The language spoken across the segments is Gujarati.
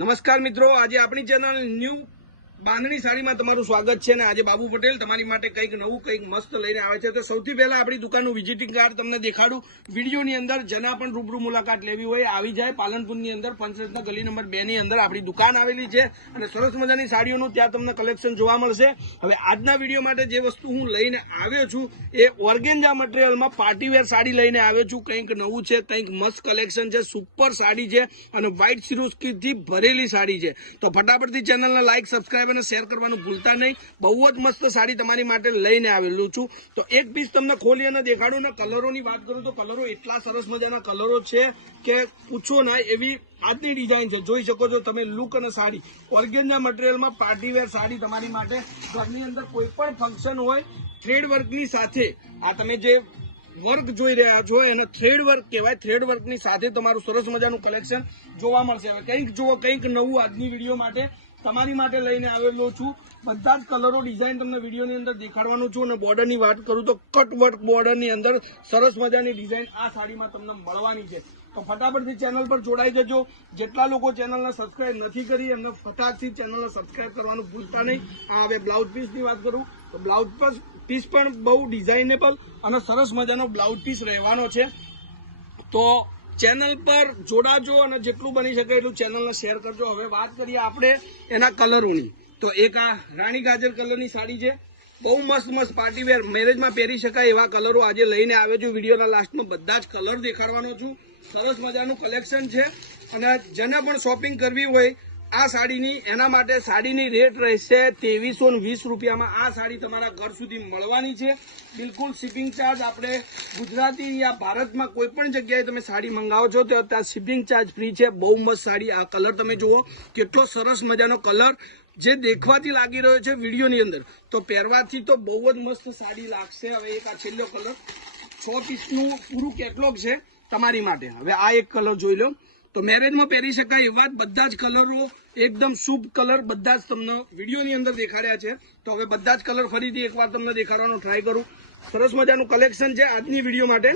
નમસ્કાર મિત્રો આજે આપણી ચેનલ ન્યૂ બાંધણી સાડીમાં તમારું સ્વાગત છે અને આજે બાબુ પટેલ તમારી માટે કંઈક નવું, કંઈક મસ્ત લઈને આવે છે. તો સૌથી પહેલા આપણી દુકાનનું વિઝિટિંગ કાર્ડ તમને દેખાડું. વિડીયોની અંદર જેના પણ રૂબરૂ મુલાકાત લેવી હોય, આવી જાય. પાલનપુરની અંદર પંચરત્ન ગલી નંબર બે ની અંદર આપણી દુકાન આવેલી છે અને સરસ મજાની સાડીઓનું ત્યાં તમને કલેક્શન જોવા મળશે. હવે આજના વીડિયો માટે જે વસ્તુ હું લઈને આવ્યો છું, એ ઓર્ગેન્જા મટીરિયલમાં પાર્ટીવેર સાડી લઈને આવ્યો છું. કંઈક નવું છે, કંઈક મસ્ત કલેક્શન છે, સુપર સાડી છે અને વ્હાઇટ સિરુસ્કીથી ભરેલી સાડી છે. તો ફટાફટથી ચેનલને લાઇક અને શેર કરવાનું ભૂલતા નહીં. બહુ જ મસ્ત સાડી તમારી માટે લઈને આવેલું છું. તો એક પીસ તમને ખોલી અને દેખાડું ને કલરોની વાત કરું તો કલરો એટલા સરસ મજાના કલરો છે કે પૂછો ના, એવી આજની ડિઝાઇન છે. જોઈ શકો છો તમે લુક અને સાડી. ઓર્ગેનિયા મટીરિયલમાં પાર્ટીવેર સાડી તમારી માટે. ઘરની અંદર કોઈ પણ ફંક્શન હોય થ્રેડ વર્કની સાથે, આ તમે જે વર્ક જોઈ રહ્યા છો, એને થ્રેડ વર્ક કહેવાય. થ્રેડ વર્કની સાથે તમારું સરસ મજાનું કલેક્શન જોવા મળશે. હવે કંઈક જુઓ, કંઈક નવું આજની વીડિયો માટે. તમારી માટે લઈને આવેલો છું. બધા જ કલરો ડિઝાઇન તમને વિડીયોની અંદર દેખાડવાનું છું અને બોર્ડરની વાત કરું તો કટ વર્ક બોર્ડરની અંદર સરસ મજાની ડિઝાઇન આ સાડીમાં તમને મળવાની છે. તો ફટાફટથી ચેનલ પર જોડાઈ જજો. જેટલા લોકો ચેનલને સબસ્ક્રાઇબ નથી કરી એમને ફટાકથી ચેનલને સબસ્ક્રાઇબ કરવાનું ભૂલતા નહીં. આ હવે બ્લાઉઝ પીસની વાત કરું. તો બ્લાઉઝ પીસ પણ બહુ ડિઝાઇનેબલ અને સરસ મજાનો બ્લાઉઝ પીસ રહેવાનો છે. તો ચેનલ પર જોડાજો અને જેટલું બની શકે એટલું ચેનલને શેર કરજો. હવે વાત કરીએ આપણે એના કલરોની. તો એક આ રાણી ગાજર કલરની સાડી છે. બહુ મસ્ત મસ્ત પાર્ટીવેર મેરેજમાં પહેરી શકાય એવા કલરો આજે લઈને આવ્યો છું. વિડીયોના લાસ્ટમાં બધા જ કલર દેખાડવાનો છું. સરસ મજાનું કલેક્શન છે. અને જેને પણ શોપિંગ કરવી હોય આ સાડીની, એના માટે સાડીની રેટ રહેશે ત્રેવીસો વીસ રૂપિયામાં. આ સાડી તમારા ઘર સુધી મળવાની છે. બિલકુલ શિપિંગ ચાર્જ આપણે ગુજરાતી યા ભારતમાં કોઈ પણ જગ્યાએ તમે સાડી મંગાવો છો, તો ત્યાં શિપિંગ ચાર્જ ફ્રી છે. બહુ મસ્ત સાડી. આ કલર તમે જુઓ, કેટલો સરસ મજાનો કલર જે દેખવાથી લાગી રહ્યો છે વિડીયોની અંદર. તો પહેરવાથી તો બહુ જ મસ્ત સાડી લાગશે. હવે એક આ છેલ્લો કલર છ પીસનું પૂરું કેટલોગ છે તમારી માટે. હવે આ એક કલર જોઈ લો. તો મેરેજમાં પહેરી શકાય એવા જ બધા જ કલરો, એકદમ શુભ કલર બધા જ તમને વિડીયોની અંદર દેખાડ્યા છે. તો હવે બધા જ કલર ફરીથી એકવાર તમને દેખાડવાનો ટ્રાય કરું. સરસ મજાનું કલેક્શન છે આજની વીડિયો માટે.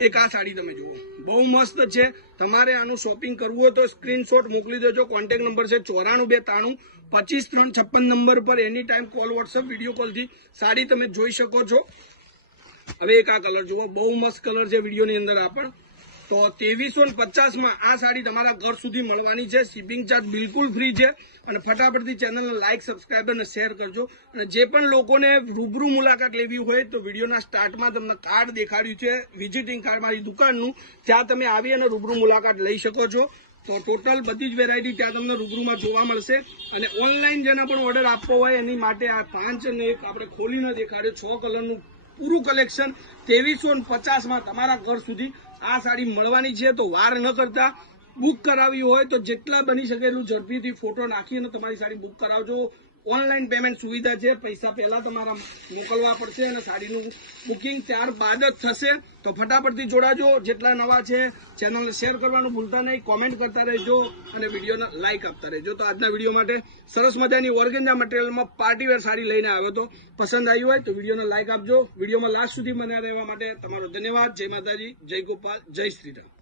એક આ સાડી તમે જુઓ. બહુ મસ્ત છે. તમારે આનું શોપિંગ કરવું હોય તો સ્ક્રીનશોટ મોકલી દેજો. કોન્ટેક્ટ નંબર છે ચોરાણું બે ત્રાણું પચીસ ત્રણ છપ્પન નંબર પર any time call WhatsApp video કોલથી sari તમે જોઈ શકો છો. હવે એક આ કલર જુઓ. બહુ મસ્ત કલર છે વિડીયોની અંદર આ પણ. તો ત્રેવીસો ને પચાસમાં આ સાડી તમારા ઘર સુધી મળવાની છે. શિપિંગ ચાર્જ બિલકુલ ફ્રી છે. અને ફટાફટથી ચેનલને લાઇક સબસ્ક્રાઇબ અને શેર કરજો. અને જે પણ લોકોને રૂબરૂ મુલાકાત લેવી હોય તો વિડીયોના સ્ટાર્ટમાં તમને કાર્ડ દેખાડ્યું છે. વિઝિટિંગ કાર્ડ મારી દુકાનનું. ત્યાં તમે આવી અને રૂબરૂ મુલાકાત લઈ શકો છો. તો ટોટલ બધી જ વેરાયટી ત્યાં તમને રૂબરૂમાં જોવા મળશે. અને ઓનલાઈન જેના પણ ઓર્ડર આપવો હોય એની માટે આ પાંચ અને એક આપણે ખોલીને દેખાડ્યો, છ કલરનું પૂરું કલેક્શન ત્રેવીસો ને પચાસમાં તમારા ઘર સુધી આ સાડી મળવાની છે તો વાર ન કરતા બુક કરાવી હોય તો જેટલા બની શકે એટલું ઝડપીથી ફોટો નાખી અને તમારી સાડી બુક કરાવજો. ઓનલાઈન પેમેન્ટ સુવિધા છે. પૈસા પહેલા તમારા મોકલવા પડશે અને સાડીનું બુકિંગ ત્યારબાદ જ થશે. તો ફટાફટથી જોડાજો. જેટલા નવા છે, ચેનલને શેર કરવાનું ભૂલતા નહીં. કોમેન્ટ કરતા રહેજો અને વિડીયોને લાઇક આપતા રહેજો. તો આજના વીડિયો માટે સરસ મજાની ઓર્ગેન્જા મટીરિયલમાં પાર્ટીવેર સાડી લઈને આવ્યો તો પસંદ આવી હોય તો વિડીયોને લાઇક આપજો. વિડીયોમાં લાસ્ટ સુધી બન્યા રહેવા માટે તમારો ધન્યવાદ. જય માતાજી. જય ગોપાલ. જય શ્રીરામ